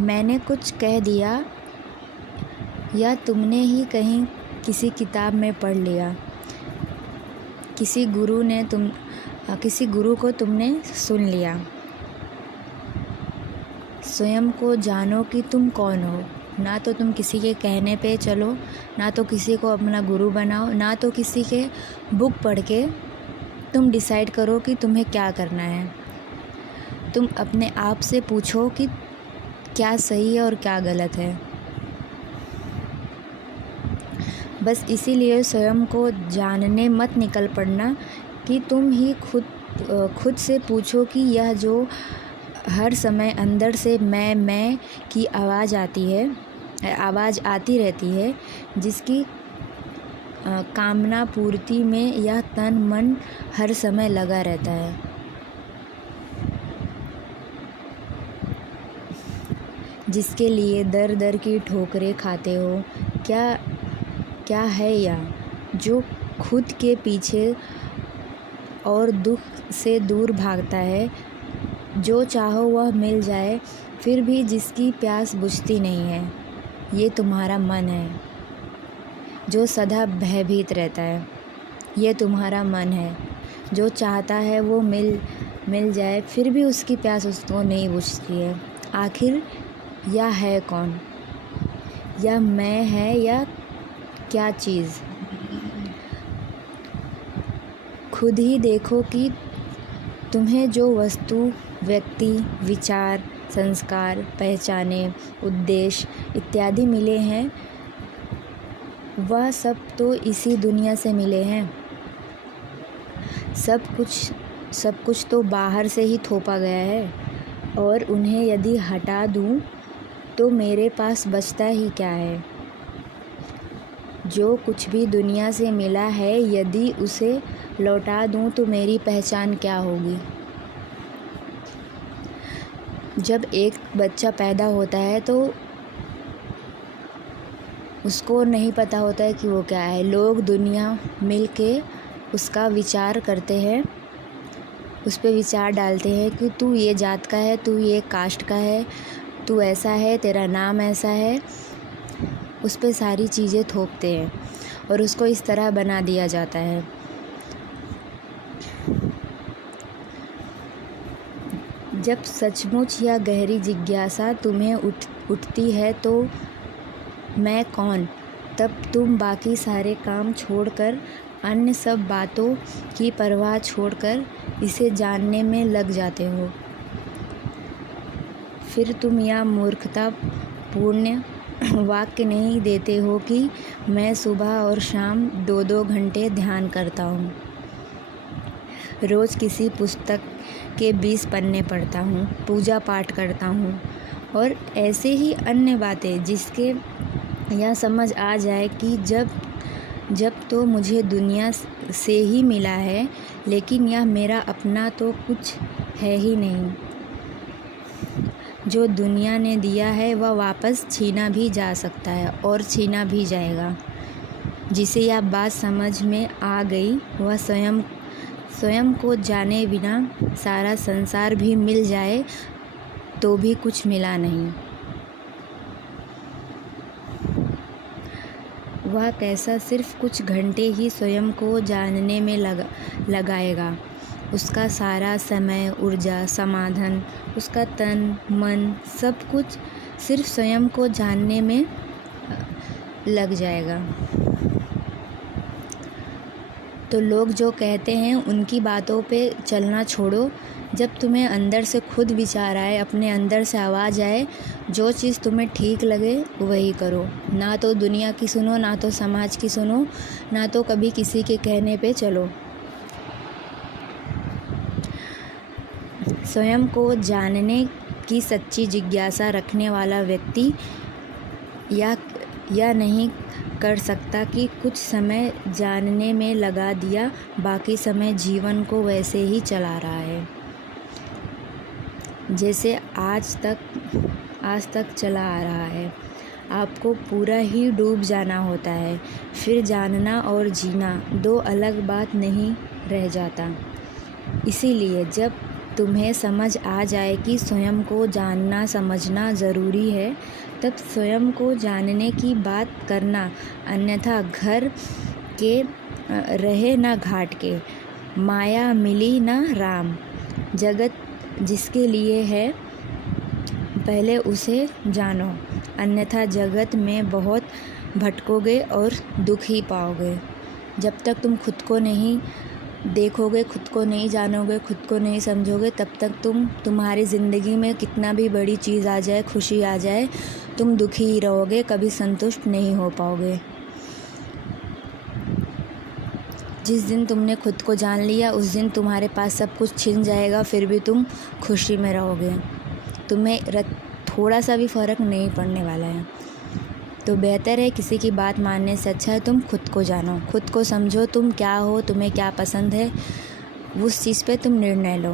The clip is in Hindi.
मैंने कुछ कह दिया या तुमने ही कहीं किसी किताब में पढ़ लिया, किसी गुरु को तुमने सुन लिया। स्वयं को जानो कि तुम कौन हो। ना तो तुम किसी के कहने पे चलो, ना तो किसी को अपना गुरु बनाओ, ना तो किसी के बुक पढ़ के तुम डिसाइड करो कि तुम्हें क्या करना है। तुम अपने आप से पूछो कि क्या सही है और क्या गलत है। बस इसीलिए स्वयं को जानने मत निकल पड़ना कि तुम ही खुद से पूछो कि यह जो हर समय अंदर से मैं की आवाज़ आती रहती है, जिसकी कामना पूर्ति में यह तन मन हर समय लगा रहता है, जिसके लिए दर दर की ठोकरें खाते हो, क्या है यह जो खुद के पीछे और दुख से दूर भागता है, जो चाहो वह मिल जाए फिर भी जिसकी प्यास बुझती नहीं है। ये तुम्हारा मन है जो सदा भयभीत रहता है। ये तुम्हारा मन है जो चाहता है वो मिल जाए फिर भी उसकी प्यास उसको नहीं बुझती है। आखिर यह है कौन? यह मैं है या क्या चीज़? खुद ही देखो कि तुम्हें जो वस्तु, व्यक्ति, विचार, संस्कार, पहचाने, उद्देश्य इत्यादि मिले हैं, वह सब तो इसी दुनिया से मिले हैं। सब कुछ तो बाहर से ही थोपा गया है, और उन्हें यदि हटा दूं तो मेरे पास बचता ही क्या है? जो कुछ भी दुनिया से मिला है, यदि उसे लौटा दूं तो मेरी पहचान क्या होगी? जब एक बच्चा पैदा होता है तो उसको नहीं पता होता है कि वो क्या है। लोग दुनिया मिल के उसका विचार करते हैं, उस पर विचार डालते हैं कि तू ये जात का है, तू ये कास्ट का है, तू ऐसा है, तेरा नाम ऐसा है। उस पर सारी चीज़ें थोपते हैं और उसको इस तरह बना दिया जाता है। जब सचमुच या गहरी जिज्ञासा तुम्हें उठती है तो मैं कौन, तब तुम बाकी सारे काम छोड़कर, अन्य सब बातों की परवाह छोड़कर इसे जानने में लग जाते हो। फिर तुम यह मूर्खतापूर्ण वाक्य नहीं देते हो कि मैं सुबह और शाम 2-2 घंटे ध्यान करता हूँ, रोज़ किसी पुस्तक के 20 पन्ने पढ़ता हूँ, पूजा पाठ करता हूँ और ऐसे ही अन्य बातें, जिसके यह समझ आ जाए कि जब तो मुझे दुनिया से ही मिला है, लेकिन यह मेरा अपना तो कुछ है ही नहीं। जो दुनिया ने दिया है वह वापस छीना भी जा सकता है और छीना भी जाएगा। जिसे यह बात समझ में आ गई वह स्वयं को जाने बिना सारा संसार भी मिल जाए तो भी कुछ मिला नहीं। वह कैसा सिर्फ कुछ घंटे ही स्वयं को जानने में लगाएगा। उसका सारा समय, ऊर्जा, समाधान, उसका तन मन सब कुछ सिर्फ स्वयं को जानने में लग जाएगा। तो लोग जो कहते हैं उनकी बातों पे चलना छोड़ो। जब तुम्हें अंदर से खुद विचार आए, अपने अंदर से आवाज़ आए, जो चीज़ तुम्हें ठीक लगे वही करो। ना तो दुनिया की सुनो, ना तो समाज की सुनो, ना तो कभी किसी के कहने पे चलो। स्वयं को जानने की सच्ची जिज्ञासा रखने वाला व्यक्ति या नहीं कर सकता कि कुछ समय जानने में लगा दिया, बाकी समय जीवन को वैसे ही चला रहा है जैसे आज तक चला आ रहा है। आपको पूरा ही डूब जाना होता है, फिर जानना और जीना दो अलग बात नहीं रह जाता। इसीलिए तुम्हें समझ आ जाए कि स्वयं को जानना समझना ज़रूरी है, तब स्वयं को जानने की बात करना, अन्यथा घर के रहे न घाट के, माया मिली न राम। जगत जिसके लिए है पहले उसे जानो, अन्यथा जगत में बहुत भटकोगे और दुख ही पाओगे। जब तक तुम खुद को नहीं देखोगे, खुद को नहीं जानोगे, खुद को नहीं समझोगे, तब तक तुम्हारी ज़िंदगी में कितना भी बड़ी चीज़ आ जाए, खुशी आ जाए, तुम दुखी ही रहोगे, कभी संतुष्ट नहीं हो पाओगे। जिस दिन तुमने खुद को जान लिया उस दिन तुम्हारे पास सब कुछ छिन जाएगा, फिर भी तुम खुशी में रहोगे। तुम्हें थोड़ा सा भी फ़र्क नहीं पड़ने वाला है। तो बेहतर है किसी की बात मानने से अच्छा है तुम खुद को जानो, खुद को समझो, तुम क्या हो, तुम्हें क्या पसंद है, उस चीज़ पे तुम निर्णय लो।